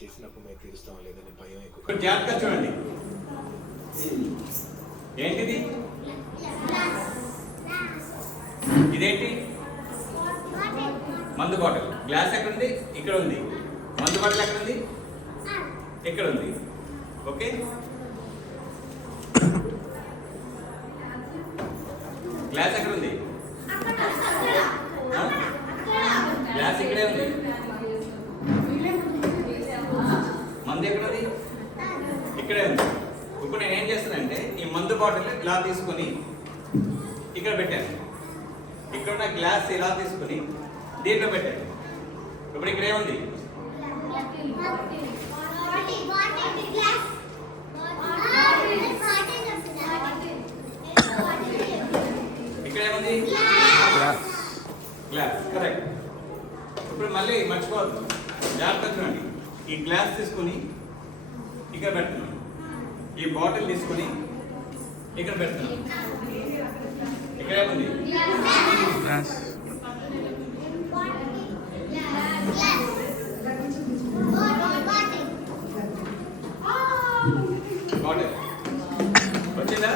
చేసినప్పుడు మేము తీరుస్తాం లేదని భయం ఎక్కువ. జాగ్రత్తగా చూడండి, ఏంటిది? ఇదేంటి? మందు బాటిల్. గ్లాస్ ఎక్కడుంది? ఇక్కడ ఉంది. మందు బాటిల్ ఎక్కడుంది? ఇక్కడ ఉంది. ఓకే, గ్లాస్ ఎక్కడుంది? గ్లాస్ ఇక్కడే ఉంది. మందు ఎక్కడుంది? ఇక్కడే ఉంది. ఇప్పుడు నేను ఏం చేస్తానంటే ఈ మందు బాటిల్ ఇలా తీసుకొని ఇక్కడ పెట్టాను. ఇక్కడ ఉన్న గ్లాస్ ఇలా తీసుకొని దీంట్లో పెట్టాను. ఇప్పుడు ఇక్కడ ఏముంది? ఇక్కడ ఏముంది? గ్లాస్. కరెక్ట్. ఇప్పుడు మళ్ళీ మర్చిపోవద్దు, జాగ్రత్త చూడండి. ఈ గ్లాస్ తీసుకొని ఇక్కడ పెడుతున్నాను, ఈ బాటిల్ తీసుకొని ఇక్కడ పెడుతున్నాను. ఇక్కడ ఏముంది? బాటిల్ వచ్చిందా?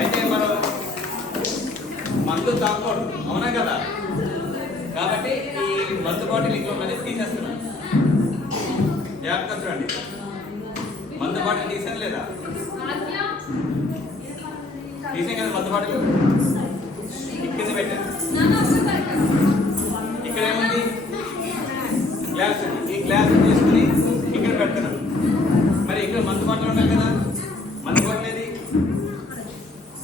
అయితే మనం మందు తాగకూడదు, అవునా కదా? కాబట్టి ఈ మందు బాటిల్ ఇంట్లో అనేది తీసేస్తున్నాం. జాగ్రత్త చూడండి, మందు బాటిల్ తీసాను లేదా? తీసే కదా మందు బాటిల్ కింద పెట్టాను. ఇక్కడ ఏముంది? గ్లాస్. ఈ గ్లాస్ తీసుకుని ఇక్కడ పెడుతున్నాను. మరి ఇక్కడ మందు బాటిల్ ఉండాలి కదా, మందు బాటిల్ ఏది?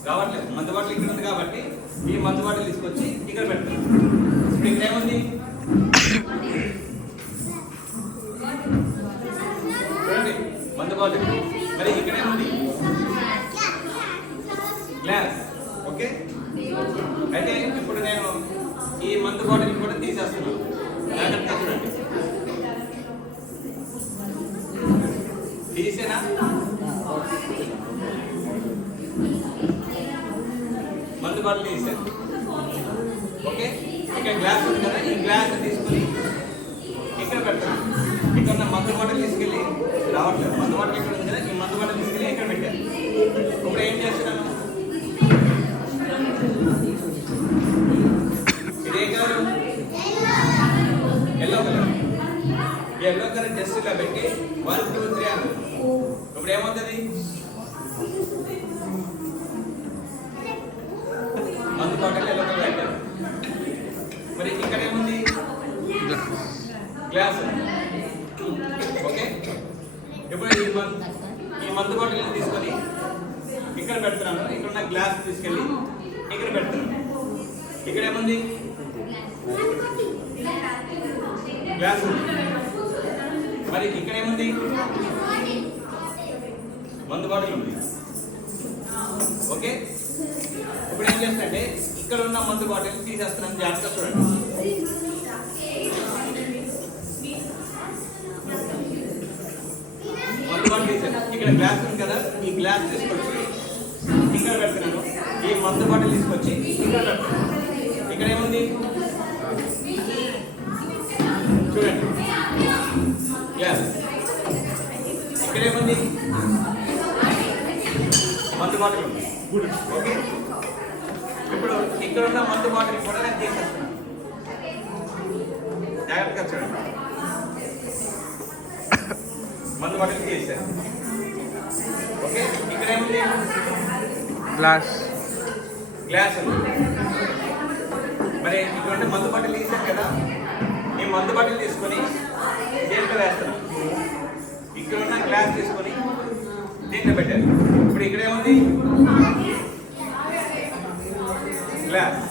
రావట్లేదు. మందు బాటిల్ ఇక్కడ ఉంది కాబట్టి ఈ మందు బాటిల్ తీసుకొచ్చి ఇక్కడ పెడుతున్నాను. ఇప్పుడు ఇక్కడ ఏముంది? చూడండి, మందు బాటిల్. మరి ఇక్కడ ఏముంది? గ్లాస్. ఓకే, అయితే ఇప్పుడు నేను ఈ మందు బాటిల్ కూడా తీసేస్తున్నాను. జాగ్రత్తగా చూడండి, తీసేనా? మందు బాటిల్ తీసాను. ఓకే, ఇక్కడ గ్లాస్ ఉంది కదా, ఈ గ్లాస్ తీసుకుని ఇక్కడ పెడతాను. ఇక్కడ ఉన్న మందు బాటిల్ తీసుకెళ్ళి రావట్లేదు. మందు బాటిల్ ఇక్కడ ఉంది కదా, ఈ మందు బాటిల్ తీసుకెళ్ళి ఇక్కడ పెట్టాను. ఇప్పుడు ఏం చేస్తున్నాను? ఇదే colour, yellow colour. Yellow colour just ఇలా పెట్టి 1 2 3 అన్నారు. ఇప్పుడు ఏమవుతుంది? మందు బాటిల్ ఎల్లో కలర్ పెట్టారు. మరి ఇక్కడ ఏముంది? గ్లాస్. ఓకే, ఇప్పుడు ఈ మందు బాటిల్ తీసుకొని ఇక్కడ పెడుతున్నాను. ఇక్కడ ఉన్న గ్లాస్ తీసుకెళ్ళి ఇక్కడ పెడుతున్నాను. ఇక్కడ ఏముంది? గ్లాస్ ఉంది. మరి ఇక్కడ ఏముంది? మందు బాటిల్ ఉంది. ఓకే, ఇప్పుడు ఏం చేస్తానంటే ఇక్కడ ఉన్న మందు బాటిల్ తీసేస్తున్నాను. జాగ్రత్తగా చూడండి. మందు బాటిల్ తీసాను. ఇక్కడ గ్లాస్ ఉంది కదా, ఈ గ్లాస్ తీసుకొచ్చి ఇక్కడ పెడుతున్నాను. ఈ మందు బాటిల్ తీసుకొచ్చి ఇక్కడ పెడుతున్నాను. ఇక్కడ ఏముంది? చూడండి, గ్లాస్. ఇక్కడ ఏముంది? మందు బాటిల్ ఉంది. ఓకే, ఇప్పుడు ఇక్కడ ఉన్న మందు బాటిల్ కూడా నేను తీసేస్తున్నాను. జాగ్రత్తగా చూడండి, మందు బాటిల్ తీసేసాను. ఓకే, ఇక్కడ ఏముంది? గ్లాస్. గ్లాస్ ఉంది. మరి ఇక్కడ మందు బాటిల్ తీసాను కదా, ఈ మందు బాటిల్ తీసుకొని దీంట్లో వేస్తాను. ఇక్కడ ఉన్న గ్లాస్ తీసుకొని దీంట్లో పెట్టాను. ఇప్పుడు ఇక్కడ ఏముంది? గ్లాస్.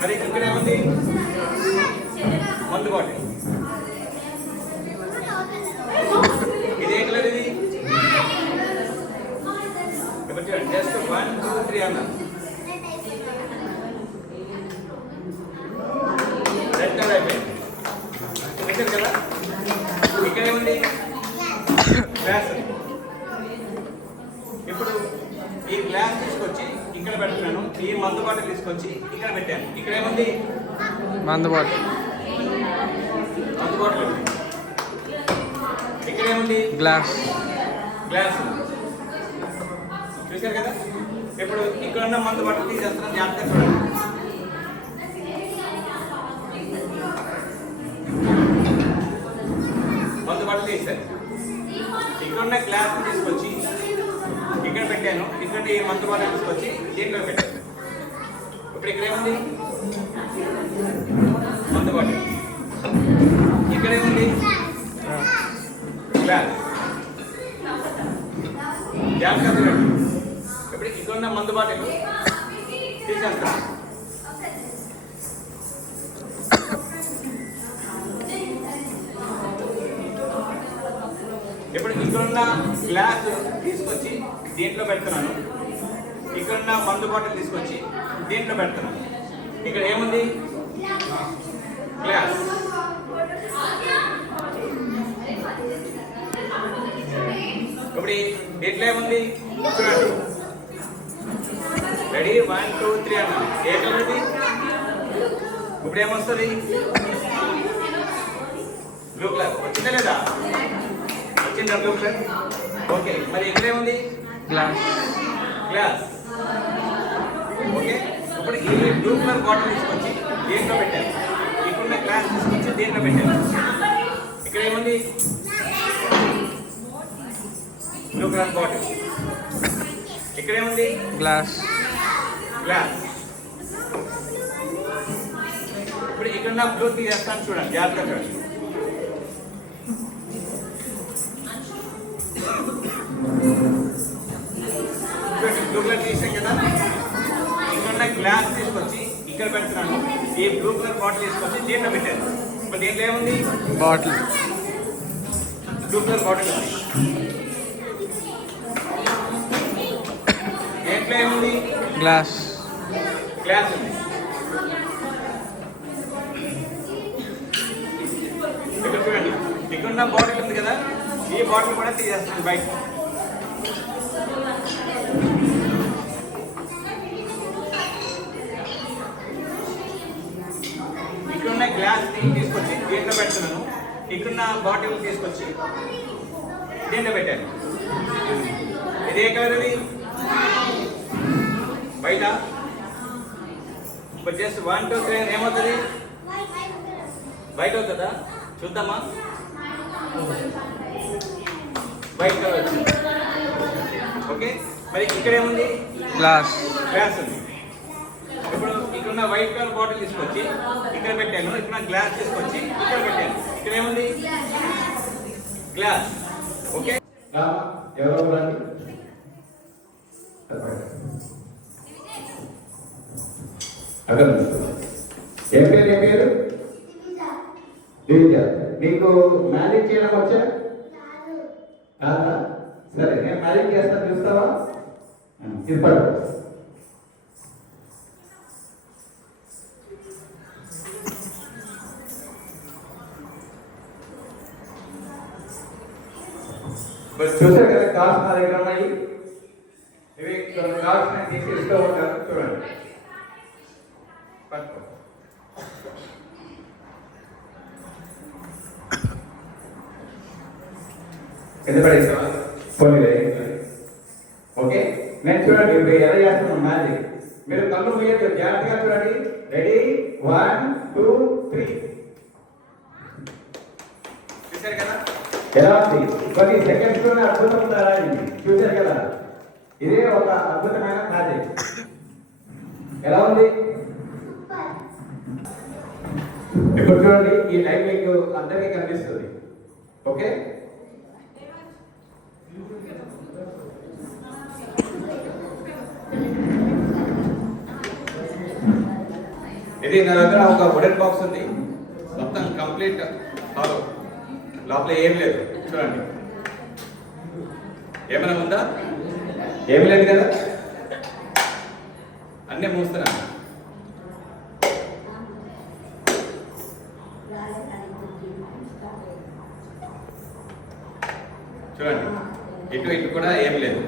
మరి ఇక్కడ ఏముంది? మందు బాటిల్. ఇది ఏ కలర్? ఇది ఇప్పుడు చూడండి, జస్ట్ 1 2 3 అన్నాను. రెడ్ కలర్ అయిపోయింది. ఇక్కడ కదా, ఇక్కడ ఏముంది? గ్లాస్. ఇప్పుడు ఈ గ్లాస్ తీసుకొచ్చి ఇక్కడ పెడుతున్నాను. ఈ మందు బాటిల్ తీసుకొచ్చి ఇక్కడ పెట్టాను. ఇక్కడ ఏముంది? మందు బాటిల్. మందు బాటిల్. ఏముంది? గ్లాస్. గ్లాస్. చూశారు కదా? ఇప్పుడు ఇక్కడ ఉన్న మందు బాటిల్ తీసేస్తున్నాను, జాగ్రత్తగా చూడండి. మందు బాటిల్ తీసారు. ఇక్కడ ఉన్న గ్లాస్ తీసుకొచ్చి ఇక్కడ పెట్టాను. ఇక్కడ ఈ మందు బాటిల్ తీసుకొచ్చి దీంట్లో పెట్టాను. ఇప్పుడు ఇక్కడ ఏముంది? మందు బాటిల్. ఇక్కడ ఏముంది? గ్లాస్. జాగ్రత్తగా చూడండి. ఇప్పుడు ఇక్కడ ఉన్న మందు బాటిల్ తీసేస్తాను. ఇప్పుడు ఇక్కడున్న గ్లాస్ తీసుకొచ్చి దీంట్లో పెడుతున్నాను. ఇక్కడున్న మందు బాటిల్ తీసుకొచ్చి దీంట్లో పెడుతున్నాను. ఇక్కడ ఏముంది? గ్లాస్. ఇప్పుడు దీంట్లో ఏముంది చూడండి. రెడీ 1 2 3 అన్న. ఏ కలర్ ఇది? ఇప్పుడు ఏమొస్తుంది? Blue colour. వచ్చిందా లేదా? వచ్చిందా బ్లూ కలర్? ఓకే. మరి ఇక్కడ ఏముంది? గ్లాస్. గ్లాస్. ఓకే. ఇప్పుడు ఈ బ్లూ కలర్ బాటిల్ తీసుకొచ్చి దీంట్లో పెట్టాను. ఇక్కడున్న గ్లాస్ తీసుకొచ్చి దీంట్లో పెట్టాను. ఇక్కడ ఏముంది? Blue colour bottle. ఇక్కడ ఏముంది? గ్లాస్. గ్లాస్. ఇప్పుడు ఇక్కడ బ్లూ తీసేస్తాను చూడండి, జాగ్రత్తగా చూడండి. బ్లూ కలర్ తీసాం కదా. ఇక్కడ గ్లాస్ తీసుకొచ్చి ఇక్కడ పెడుతున్నాను. ఈ బ్లూ కలర్ బాటిల్ తీసుకొచ్చి దీంట్లో పెట్టాను. ఇప్పుడు దీంట్లో ఏముంది? బాటిల్. బ్లూ కలర్ బాటిల్ ఉంది. దీంట్లో ఏముంది? గ్లాస్. గ్లాస్ ఉంది. ఇక్కడ చూడండి, ఇక్కడ బాటిల్ ఉంది కదా, ఈ బాటిల్ కూడా తీసేస్తుంది బయట. ఇక్కడున్న గ్లాస్ తీసుకొచ్చి దీంట్లో పెడుతున్నాను. ఇక్కడున్న బాటిల్ తీసుకొచ్చి దీంట్లో పెట్టాను. ఇది ఏ కలర్? అది బయట. ఇప్పుడు జస్ట్ 1 2 3 ఏమవుతుంది? బయట అవుతుందా? చూద్దామా. వైట్ కలర్ వచ్చింది. ఓకే. మరి ఇక్కడ ఏముంది? గ్లాస్. గ్లాస్ ఉంది. ఇప్పుడు ఇక్కడ వైట్ కలర్ బాటిల్ తీసుకొచ్చి ఇక్కడ పెట్టాను. ఇక్కడ గ్లాస్ తీసుకొచ్చి ఇక్కడ పెట్టాను. ఇక్కడ ఏముంది? గ్లాస్. ఓకే. ఎవరో రండి. అక్కడ ఏం పేరు? ఏం పేరు? దివిజ. నీకు మ్యారేజ్ చేయడం వచ్చా? సరే, నేను మ్యారేజ్ చేస్తాను, చూస్తావా? ఇప్పటి చూసారు కదా, కార్స్ నా దగ్గర ఉన్నాయి. ఇవి కార్స్ నేను తీసుకెళ్తూ ఉంటాను. చూడండి, పట్టుకో. కింద పడేస్తావా? పోనీ. ఓకే. నేను చూడండి ఇప్పుడు ఎలా చేస్తున్నాం మ్యాజిక్. మీరు కళ్ళు మూయద్దు, జాగ్రత్తగా చూడండి. రెడీ 1 2 3. చూసారు కదా ఎలా ఉంది? కొన్ని సెకండ్స్ లోనే అద్భుతం తయారైంది. చూసారు కదా, ఇదే ఒక అద్భుతమైన మ్యాజిక్. ఎలా ఉంది? ఇప్పుడు చూడండి, ఈ టైం మీకు అందరికీ కనిపిస్తుంది. ఓకే. ఇది నా దగ్గర ఒక వుడెన్ బాక్స్ ఉంది, మొత్తం కంప్లీట్ హాలో, లోపల ఏం లేదు. చూడండి, ఏమైనా ఉందా? ఏమి లేదు కదా, అన్నీ మూస్తున్నాను. చూడండి, ఇటు ఇటు కూడా ఏం లేదు.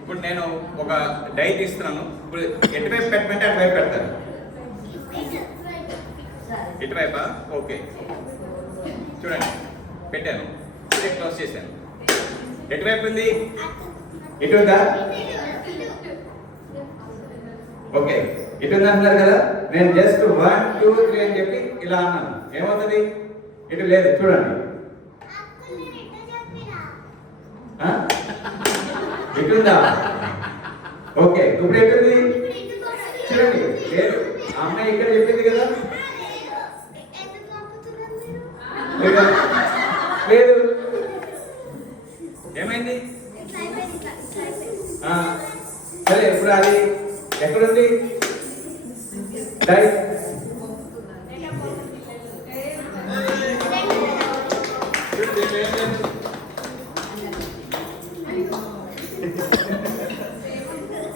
ఇప్పుడు నేను ఒక డై తీస్తున్నాను. ఇప్పుడు ఎటువైపు పెట్టమంటే అటువైపు పెడతాను. ఇటువైపా? ఓకే, చూడండి పెట్టాను, ఇప్పుడే క్లోజ్ చేశాను. ఎటువైపు ఉంది? ఇటు ఉందా? ఓకే, ఇటు ఉంది అంటున్నారు కదా. నేను జస్ట్ 1 2 3 అని చెప్పి ఇలా అన్నాను, ఏమవుతుంది? ఇటు లేదు, చూడండి. ఇటు ఉందా? ఓకే, ఇప్పుడు ఎటుంది? చూడండి, లేదు. అమ్మాయి ఇక్కడ చెప్పింది కదా, లేదు. ఏమైంది? సరే, ఇప్పుడు అది ఎక్కడుంది? రైట్.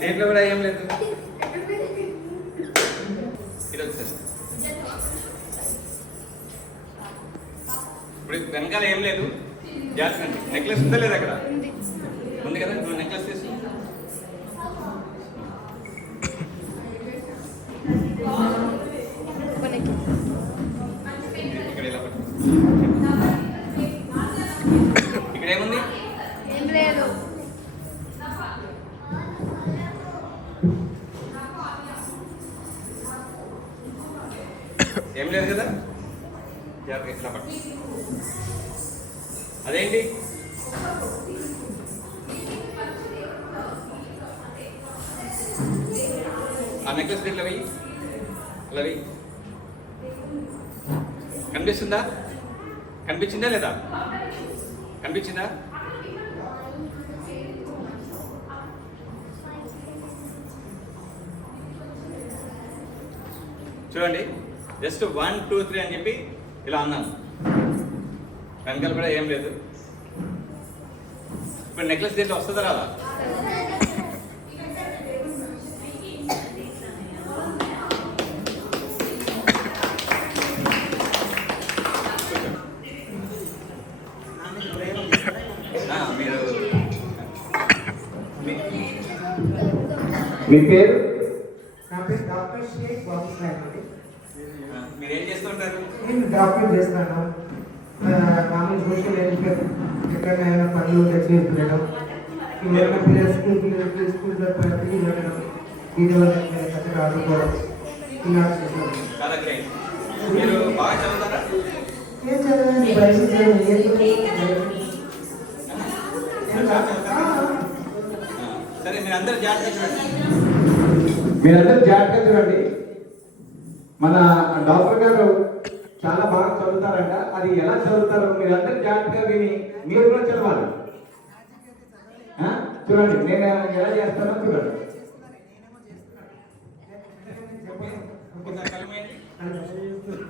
దీంట్లో కూడా ఏం లేదు. ఇది వచ్చేసి ఇప్పుడు వెనకాల ఏం లేదు. జాగ్రత్త. నెక్లెస్ ఉందా లేదా? అక్కడ ఉంది కదా, నువ్వు నెక్లెస్ తీసు. ఇక్కడ ఇలా పట్టు. ఇక్కడ ఏముంది? ఏం లేదు కదా. జాగ్రత్త, ఇట్లా పట్టు. అదేంటి? ఆ నెక్లెస్ దీంట్లో వెయ్యి, అలా వెయ్యి. కనిపిస్తుందా? కనిపించిందా లేదా? కనిపించిందా? చూడండి, జస్ట్ 1 2 3 అని చెప్పి ఇలా అన్నాను. వెనకాల కూడా ఏం లేదు. ఇప్పుడు నెక్లెస్ దీంట్లో వస్తుందా రాదా? మీరు మీ పేరు? నా పేరు డాక్టర్ షేక్ బాబు నాయక్ అండి. మీరు ఏం చేస్తుంటారు? నేను డాక్టర్ చేస్తాను. మామూలు సోషల్ వెల్ఫేర్, ఎక్కడైనా ఏమైనా పనులు ఉంటే చేయించడం, ఏమైనా పిల్లలు స్కూల్లో ఫీజు పెట్టడం, ఫీజు కట్టడం ఆడుకోవడం, ఇలా చేస్తాను. చాలా గ్రేట్. మీరు బాగా చదువుతారా? ఏం చదవండి, సరే, మీరు అందరు జాగ్రత్త చూడండి. మీరందరూ జాగ్రత్తగా చూడండి. మన డాక్టర్ గారు చాలా బాగా చదువుతారంట. అది ఎలా చదువుతారో మీరందరూ జాగ్రత్తగా విని మీరు కూడా చదవాలి. చూడండి, నేను ఎలా చేస్తానో చూడండి.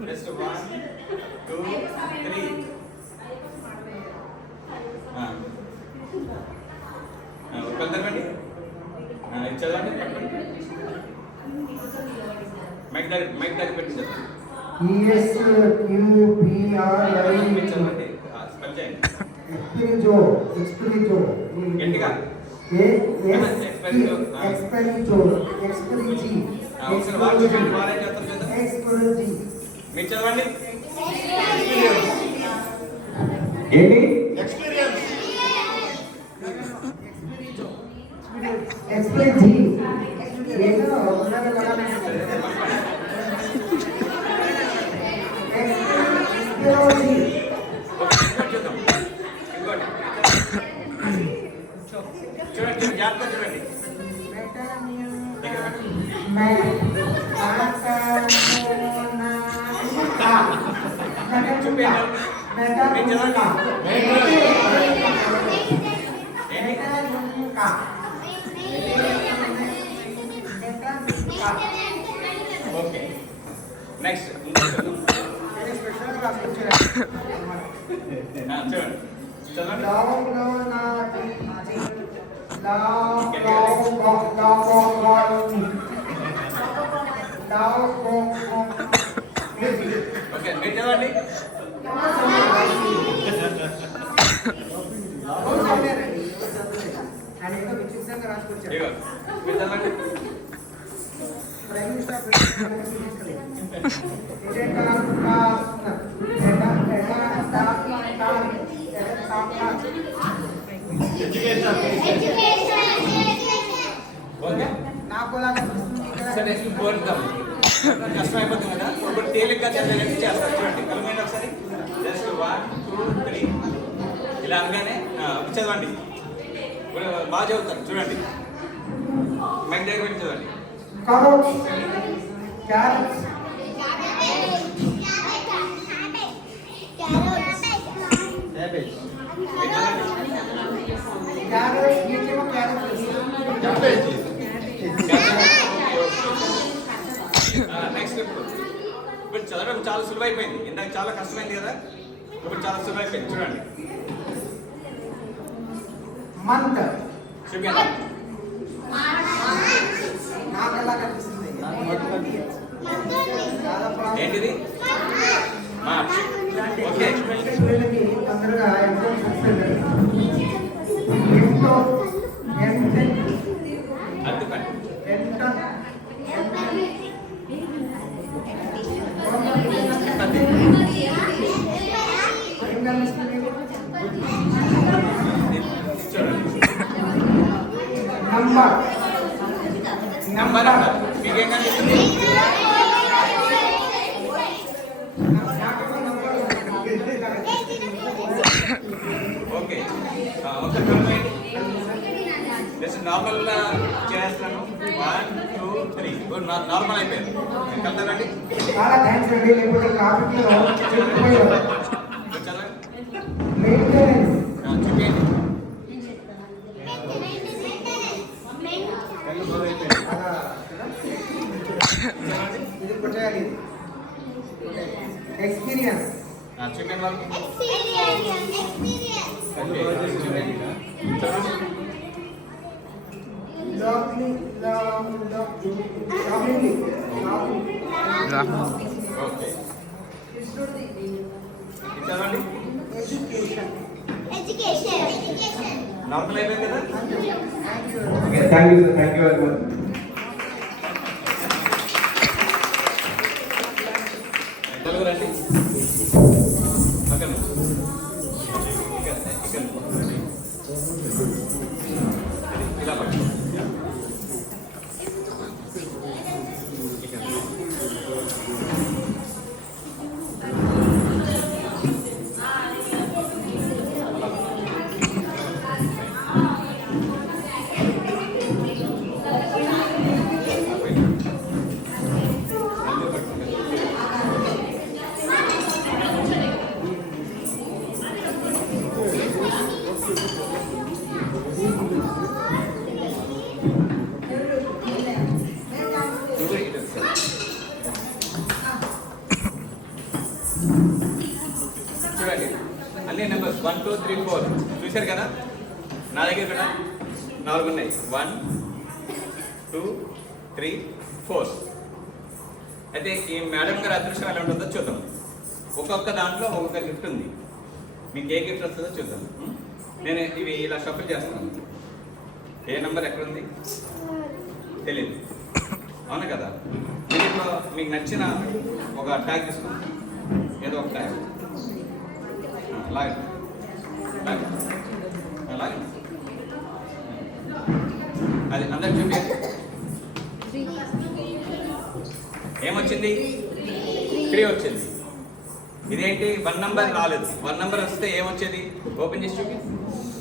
Just 1 2 3. కొందరండి ఇది చదవండి. మైక్ దగ్గర పెట్టి చదవండి. మీరు చదవండి, స్పెల్ చేయండి గట్టిగా. ఒకసారి వాళ్ళు చూడండి, వారేం చేస్తారు చూద్దాం. మీరు చదవండి. ఏంటి? ఎక్స్ప్లెయిన్ జీ చూడండి, జాగ్రత్త చూడండి. ఓకే, నెక్స్ట్ చూడండి, చదవండి. ఓకే, మీరు చదవండి. ఇదిగో, మీరు చదవండి. ఓకే సరే కోరుతాం కష్టం అయిపోతుంది కదా ఇప్పుడు తేలిగ్గా చదివేసి చేస్తారు చూడండి కలమండి ఒకసారి జస్ట్ 1 2 3 ఇలా అనగానే చదవండి ఇప్పుడు బాగా చదువుతారు చూడండి మైక్ దగ్గర పెట్టి చదవండి నెక్స్ట్ ఇప్పుడు చదవడం చాలా సులువైపోయింది ఇందాక చాలా కష్టమైంది కదా ఇప్పుడు చాలా సులువైపోయింది చూడండి మంత్ చూపించండి ఏంటిది మార్చ్ ఓకే పిల్లలకి తొందరగా ఎగ్జామ్స్ అర్థపండి నంబర్ మీకేం కనిపిస్తుంది ఓకే మొత్తం జస్ట్ నార్మల్ చేస్తాను 1 2 3 నార్మల్ అయిపోయింది కలుతానండి చాలా థ్యాంక్స్ అండి లేకపోతే టాపిక్ లో చదవండి మెయింటెనెన్స్ చూపించండి ఇది కొట్టాలి ఎక్స్పీరియన్స్ చూపించండి వాళ్ళు ఓకే చదవండి నార్మల్ అయిపోయింది కదా thank you very much. Telugu రండి అక్కడ ఇలా పట్టు చూడండి అన్ని నెంబర్స్ 1 2 3 4 చూశారు కదా నా దగ్గర కూడా 4 ఉన్నాయి 1 2 3 4 అయితే ఈ మేడం గారి అదృష్టం ఎలా ఉంటుందో చూద్దాం ఒక్కొక్క దాంట్లో ఒక్కొక్క గిఫ్ట్ ఉంది మీకు ఏ గిఫ్ట్ వస్తుందో చూద్దాం నేను ఇవి ఇలా షఫల్ చేస్తాను ఏ నెంబర్ ఎక్కడ ఉంది తెలియదు అవును కదా దీంట్లో మీకు నచ్చిన ఒక ట్యాగ్ తీసుకోండి ఏదో ఒక ట్యాగ్ అలాగే అలాగే అది అందరికి చూపించండి ఏమొచ్చింది 3 వచ్చింది ఇదేంటి 1 నెంబర్ రాలేదు 1 నెంబర్ వస్తే ఏమొచ్చేది ఓపెన్ చేసి చూపి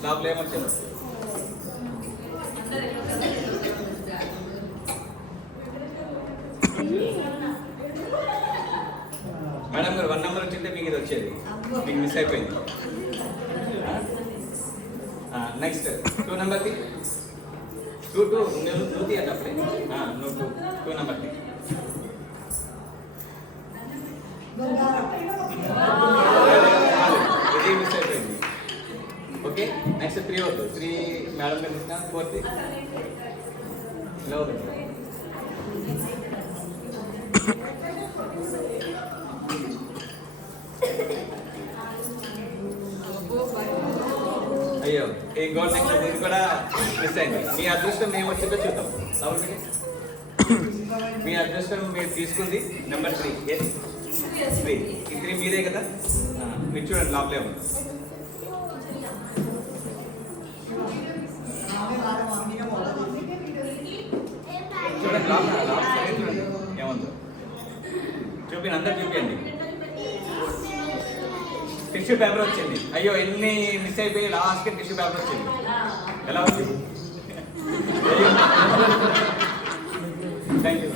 లోపల ఏమొచ్చేది మేడం గారు 1 నెంబర్ వచ్చింటే మీకు ఇది వచ్చేది మీకు మిస్ అయిపోయింది నెక్స్ట్ 2 నెంబర్కి 2 నువ్వు తీయండి అప్పుడే నువ్వు 2 నెంబర్కి ఇది మిస్ అయిపోయింది ఓకే నెక్స్ట్ 3 వద్దు 3 మేడం గారు ఇస్తా 4th ఇలా వద్దు అయ్యో ఇంకో నెక్స్ట్ ఇది కూడా మిస్ అయింది మీ అదృష్టం ఏమొచ్చిందో చూద్దాం మీ అడ్రస్ మీరు తీసుకుంది నెంబర్ 3 3 ఈ 3 మీరే కదా మీరు చూడండి లోపలే ఉంది చూడండి లోపల చూడండి ఏముందో చూపిండి అందరు చూపించండి టిష్యూ పేపర్ వచ్చింది అయ్యో ఎన్ని మిస్ అయిపోయి లాస్ట్కి టిష్యూ పేపర్ వచ్చింది ఎలా వచ్చింది థ్యాంక్ యూ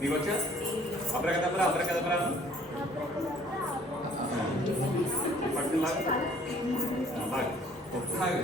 నీకు వచ్చా అబ్రకదబ్రా పట్టిన బాగా బాగా